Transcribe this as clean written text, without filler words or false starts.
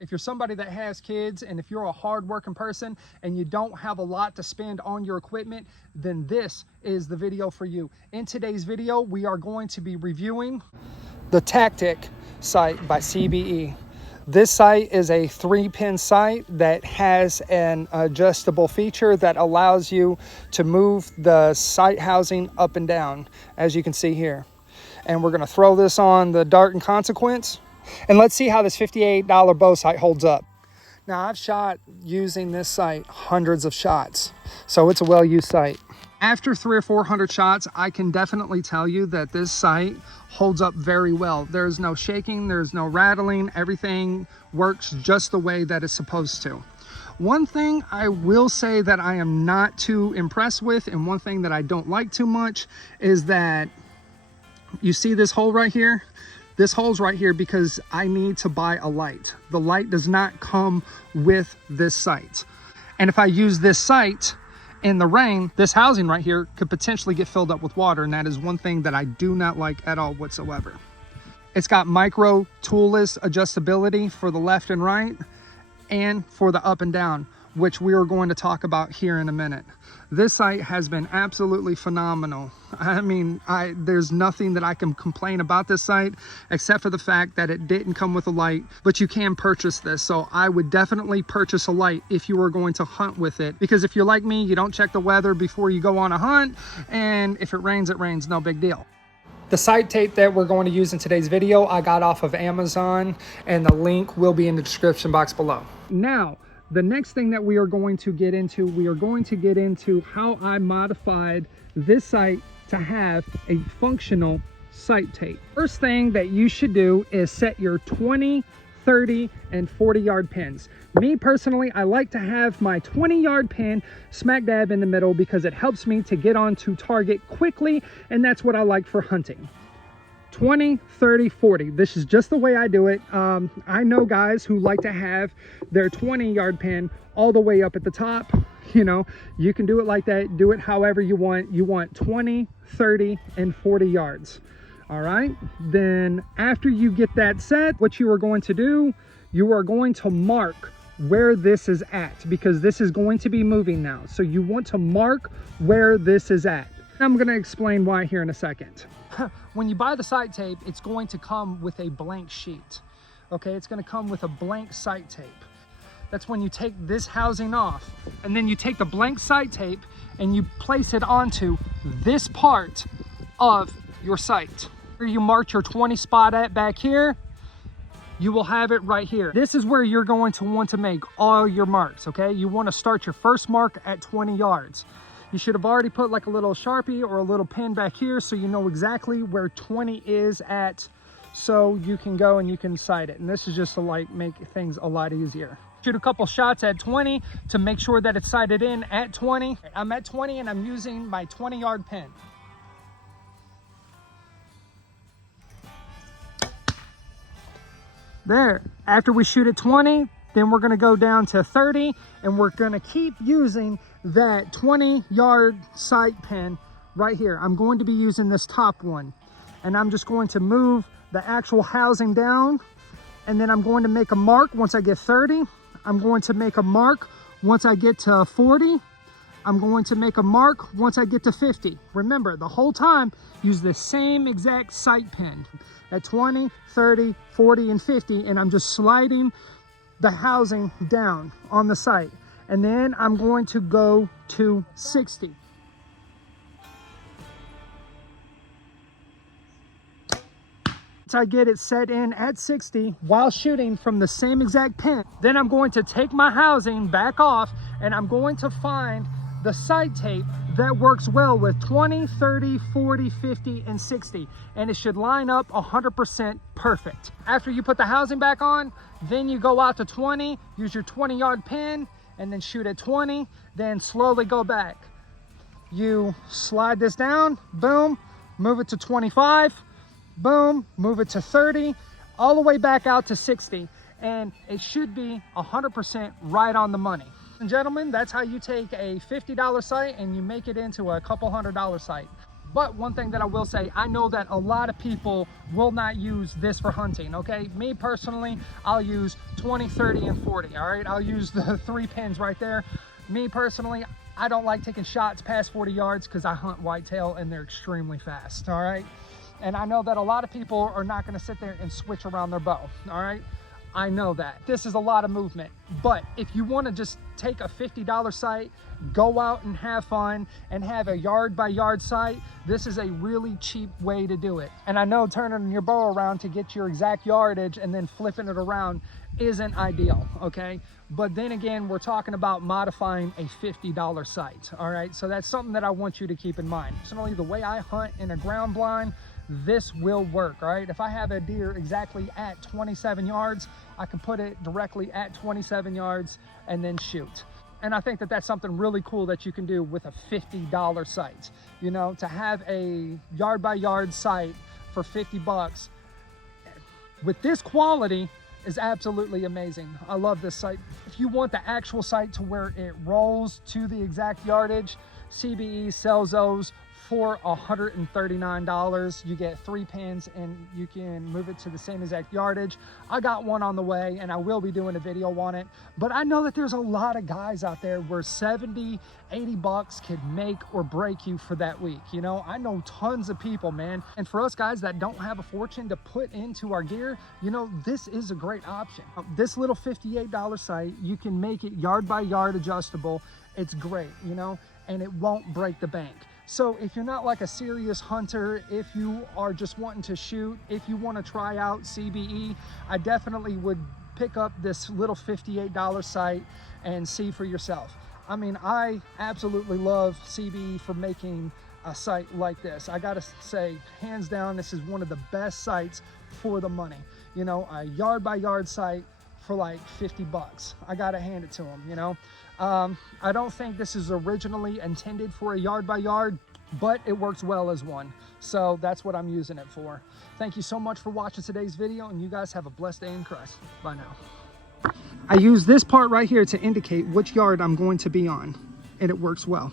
If you're somebody that has kids and if you're a hard-working person and you don't have a lot to spend on your equipment, then this is the video for you. In today's video, we are going to be reviewing the Tactic sight by C.B.E. This sight is a 3-pin sight that has an adjustable feature that allows you to move the sight housing up and down, as you can see here. And we're going to throw this on the Dart and Consequence. And let's see how this $58 bow sight holds up. Now, I've shot using this sight hundreds of shots, so it's a well-used sight. After 300 or 400 shots, I can definitely tell you that this sight holds up very well. There's no shaking, there's no rattling, everything works just the way that it's supposed to. One thing I will say that I am not too impressed with, and one thing that I don't like too much, is that you see this hole right here? This hole's right here because I need to buy a light. The light does not come with this sight. And if I use this sight in the rain, this housing right here could potentially get filled up with water, and that is one thing that I do not like at all whatsoever. It's got micro toolless adjustability for the left and right and for the up and down, which we are going to talk about here in a minute. This sight has been absolutely phenomenal. I mean, there's nothing that I can complain about this sight except for the fact that it didn't come with a light, but you can purchase this. So I would definitely purchase a light if you were going to hunt with it, because if you're like me, you don't check the weather before you go on a hunt, and if it rains, no big deal. The sight tape that we're going to use in today's video, I got off of Amazon, and the link will be in the description box below. Now, the next thing that we are going to get into, how I modified this sight to have a functional sight tape. First thing that you should do is set your 20, 30, and 40-yard pins. Me personally, I like to have my 20-yard pin smack dab in the middle because it helps me to get onto target quickly, and that's what I like for hunting. 20, 30, 40. This is just the way I do it. I know guys who like to have their 20-yard pin all the way up at the top. You know, you can do it like that. Do it however you want. You want 20, 30, and 40 yards. All right. Then after you get that set, what you are going to do, you are going to mark where this is at, because this is going to be moving now. So you want to mark where this is at. I'm going to explain why here in a second. When you buy the sight tape, it's going to come with a blank sheet. Okay, it's going to come with a blank sight tape. That's when you take this housing off, and then you take the blank sight tape and you place it onto this part of your sight. Where you marked your 20 spot at back here, you will have it right here. This is where you're going to want to make all your marks, okay? You want to start your first mark at 20 yards. You should have already put like a little Sharpie or a little pin back here so you know exactly where 20 is at, so you can go and you can sight it. And this is just to like make things a lot easier. Shoot a couple shots at 20 to make sure that it's sighted in at 20. I'm at 20 and I'm using my 20-yard pin. There. After we shoot at 20, then we're going to go down to 30, and we're going to keep using that 20-yard sight pin right here. I'm going to be using this top one, and I'm just going to move the actual housing down, and then I'm going to make a mark once I get 30. I'm going to make a mark once I get to 40. I'm going to make a mark once I get to 50. Remember, the whole time, use the same exact sight pin at 20, 30, 40, and 50, and I'm just sliding the housing down on the sight. And then I'm going to go to 60. Once I get it set in at 60 while shooting from the same exact pin, then I'm going to take my housing back off, and I'm going to find the sight tape that works well with 20, 30, 40, 50, and 60, and it should line up 100% perfect. After you put the housing back on, then you go out to 20, use your 20-yard pin, and then shoot at 20, then slowly go back. You slide this down, boom, move it to 25, boom, move it to 30, all the way back out to 60, and it should be 100% right on the money. And gentlemen, that's how you take a $50 sight and you make it into a couple $100 sight. But one thing that I will say, I know that a lot of people will not use this for hunting, okay? Me personally, I'll use 20, 30, and 40, all right? I'll use the 3 pins right there. Me personally, I don't like taking shots past 40 yards because I hunt whitetail and they're extremely fast, all right? And I know that a lot of people are not gonna sit there and switch around their bow, all right? I know that. This is a lot of movement, but if you wanna just take a $50 sight, go out and have fun and have a yard by yard sight, this is a really cheap way to do it. And I know turning your bow around to get your exact yardage and then flipping it around isn't ideal, okay? But then again, we're talking about modifying a $50 sight, all right? So that's something that I want you to keep in mind. Personally, the way I hunt in a ground blind, this will work, all right? If I have a deer exactly at 27 yards, I can put it directly at 27 yards and then shoot. And I think that that's something really cool that you can do with a $50 sight. You know, to have a yard by yard sight for 50 bucks with this quality is absolutely amazing. I love this sight. If you want the actual sight to where it rolls to the exact yardage, C.B.E sells those for $139. You get 3 pins and you can move it to the same exact yardage. I got one on the way and I will be doing a video on it, but I know that there's a lot of guys out there where 70, 80 bucks could make or break you for that week. You know, I know tons of people, man. And for us guys that don't have a fortune to put into our gear, you know, this is a great option. This little $58 sight, you can make it yard by yard adjustable. It's great, you know, and it won't break the bank. So if you're not like a serious hunter, if you are just wanting to shoot, if you want to try out C.B.E, I definitely would pick up this little $58 sight and see for yourself. I mean, I absolutely love C.B.E for making a sight like this. I gotta say, hands down, this is one of the best sights for the money. You know, a yard by yard sight for like 50 bucks. I gotta hand it to them, you know. I don't think this is originally intended for a yard by yard, but it works well as one. So that's what I'm using it for. Thank you so much for watching today's video, and you guys have a blessed day in Christ. Bye now. I use this part right here to indicate which yard I'm going to be on, and it works well.